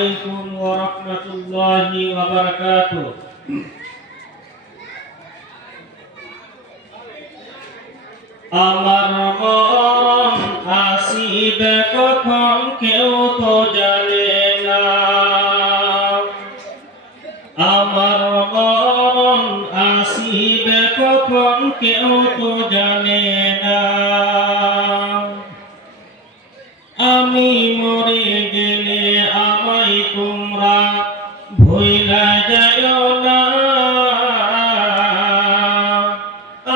আলাইকুম ওয়া রাহমাতুল্লাহি ওয়া বারাকাতুহু। আমার মরণ আসিবে কখন কেউ তো জানে না। আমার মরণ আসিবে কখন কেউ তো জানে না। আমি মরে গেলে আমায় তোমরা ভুইলা যাও না।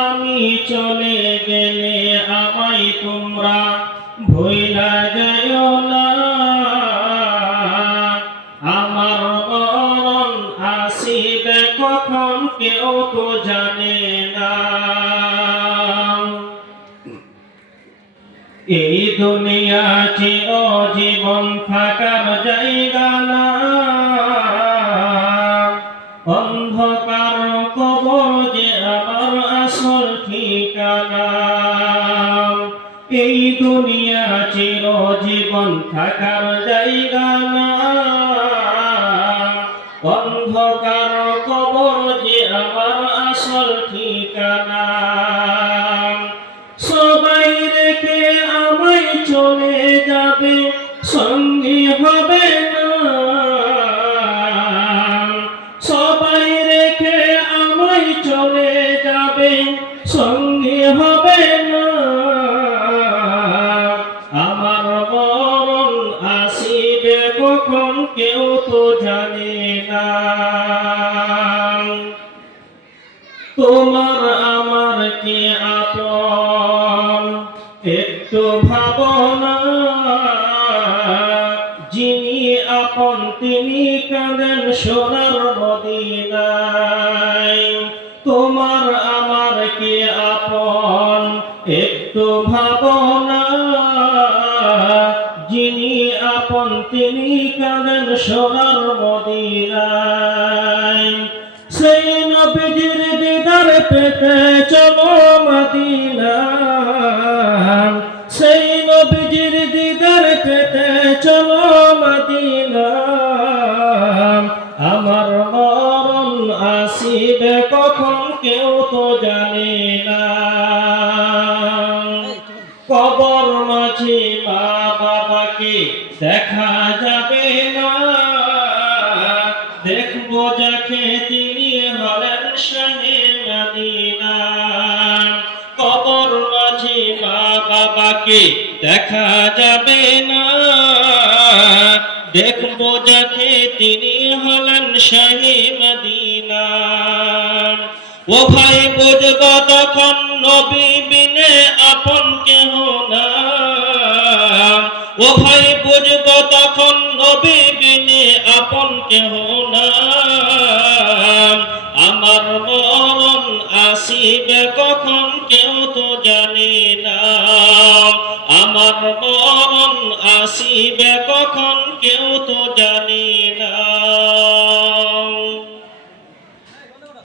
আমি চলে গেলে আমায় তোমরা ভুইলা যাও না। আমার মরণ আসিবে কখন কেউ তো জানে না। এই দুনিয়া চিরজীবন থাকার জায়গা না। অন্ধকার কবর যে আমার আসল ঠিকানা। এই দুনিয়া চিরজীবন থাকার জায়গা না। অন্ধকার কবর যে আমার আসল ঠিকানা। সবাই রেখে আমায় চলে যাবে, সঙ্গী হবে না। সবাই রেখে আমায় চলে যাবে, সঙ্গী হবে না। আমার মরণ আসিবে কখন কেউ তো জানে না। তোমার আমার কে আপন একটু ভাবনা। যিনি আপন তিনি কাঁদেন সোনার মদিনায়। তোমার আমার কে আপন একটু ভাবনা। যিনি আপন তিনি কাঁদেন সোনার মদিনায়। সেই নবীজির দিদার পেতে চলো মদিনা। সেই নবীজির দিদার পেতে চলো মদিনা। আমার মরণ আসিবে কখন কেউ তো জানে না। কবর মাঝে মা বাবাকে দেখা যাবে না। দেখবো যাকে তিনি হলেন শাহে মদিনা। কবর মাঝে মা বাবাকে দেখা যাবে না। দেখবো যাকে তিনি হলেন শাহে মদিনা। ও ভাই বুঝবো তখন নবী বিনে আপন কেহ না। ও ভাই বুঝবো তখন নবী বিনে আপন কেহ না। আমার মরণ আসিবে কখন কেউ তো জানে না। আমার মরণ আসিবে কখন কেউ তো জানে না।